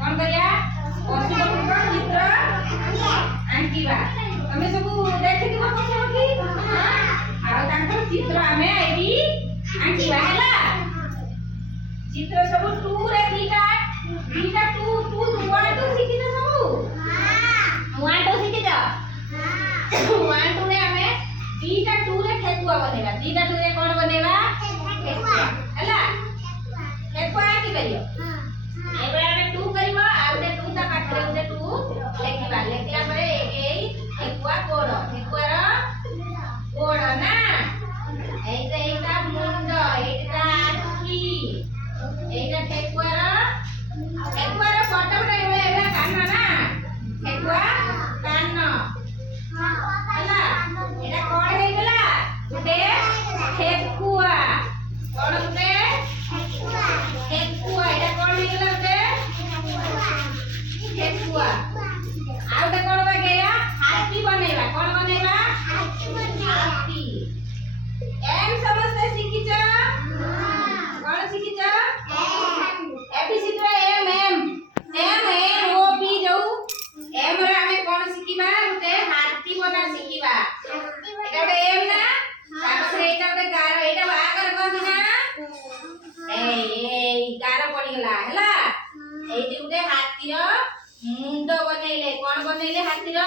कोन करिया पशु पक्षी चित्र आंकिबा तमे सब देखिथिबो पशु पक्षी आ तांकर चित्र हमें आइडी आंकिबा हला चित्र सब टू रे दीटा टू वन टू सिखि त सब वन टू सिखि जा वन टू रे हमें दीटा टू रे ठेकुआ बनेबा दीटा टू रे कोन बनेबा ठेकुआ हला ठेकुआ आंकी करियो एबे हमें टू करिवो आ उते टू ता पाखरे उते टू लेखिबा लेखिला परे ए ठेकुआ कोड ठेकुआ रो कोड ना एटा मुंड एटा आखी एटा ठेकुआ रो फोटो बडे एबे कान ना ठेकुआ कान हला एटा कोड हे गेला उते ठेकुआ कोन उते ठेकुआ एटा कोन हे गेला उते ठेकुआ आ उते कोन बा गया हाथी बनेबा कोन बनेबा हाथी एम समझते सीखिछ कोन सीखिछ एबी चित्र एम ओ पी जाऊ एम रे हमें कोन सीखिबा उते हाथी बना सीखिबा एटा उते एम ना तापरे एटा उते गार एटा बागर कोन ना ए गार पड़ी गेला हला एटी उते हाथी रो मुंड बनेले कोन बनेले हाथी रो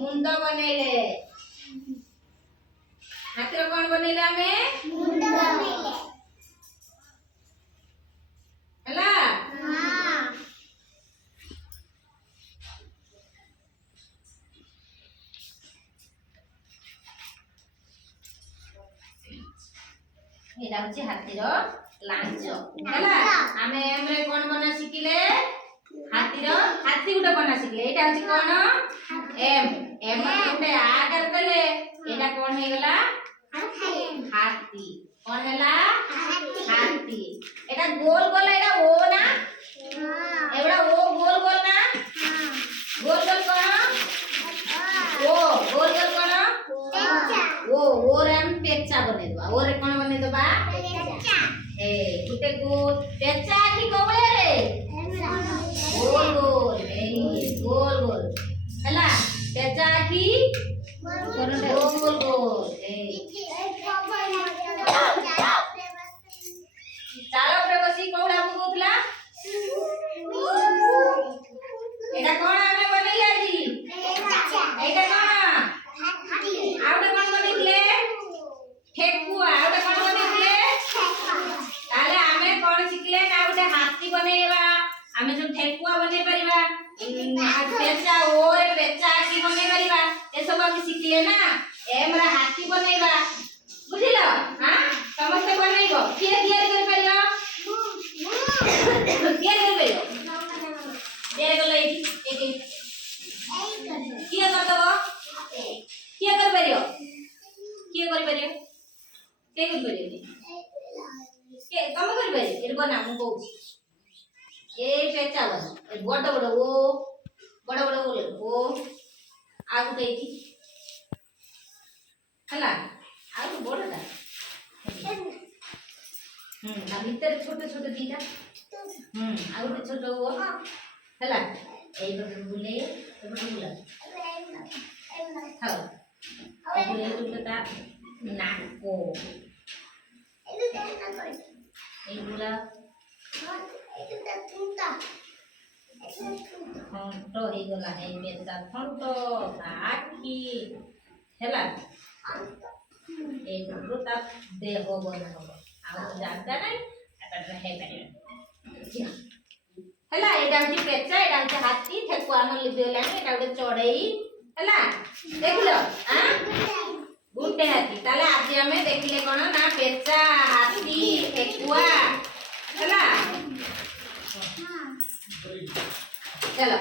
मुंड बनेले हाथी रो कोन बनेले हमें मुंड बनेले हला हां एटा होची हाथी रो लांच हला हमें एम रे कोन बना सिखिले हाथी उडे बना सिखले एटा होची कोन एम उडे आ कर देले एटा कोन हे गेला हाथी कोन हैला हाथी एटा गोल गोल एटा ओ ना एबड़ा ओ गोल गोल ना गोल गोल कोन ओ गोल गोल कोन पेचा ओ रे हम पेचा बने दबा ओ रे कोन बने दबा पेचा ए उते गोल पेचा की कोबळे रे गोल गोल गोल हला पेचा की गोल गोल चालो रे बसी कोडा बुगुतला एटा कोन हमें बनेला जी एटा कोन हाथी आउटे कोन बनेले ठेकुआ आउटे कोन बनेले ताले हमें कोन सिखले ना उटे हाथी बनेबा हमें जो ठेकुआ बने परिबा पेचा और पेचा की बने परिबा ए सब हम सिखले ना एम रा हाथी बनेबा बुझिलो हां समस्त बनेबो किए किए कर परिबा किए कर परिबो ये गलै एक किए कर दबो किए कर परियो किए कर परियो के कर परियो के कम कर परियो ए बना मु कहू ए पेचा बना ए बड़ बड़ ओ आगु देई हला आगु बड़टा आ भीतर छोटे छोटे दीटा आगु छोटे ओ हला ए बड़ बुले ए बड़ बुला हां ए बुले छोटा नाको ए बुला फंटो हे गला हे बेचा फंटो आखी हैला ए गुरुता देह बना हो आ जाता नहीं एटा रहे करे हैला एटा होची पेचा एटा होची हाथी ठेकुआ मन लिदेला एटा उडे चढ़ई हैला देखलो हां गुटे हाथी ताले आज हमें देखले कोन ना पेचा हाथी ठेकुआ हैला चलो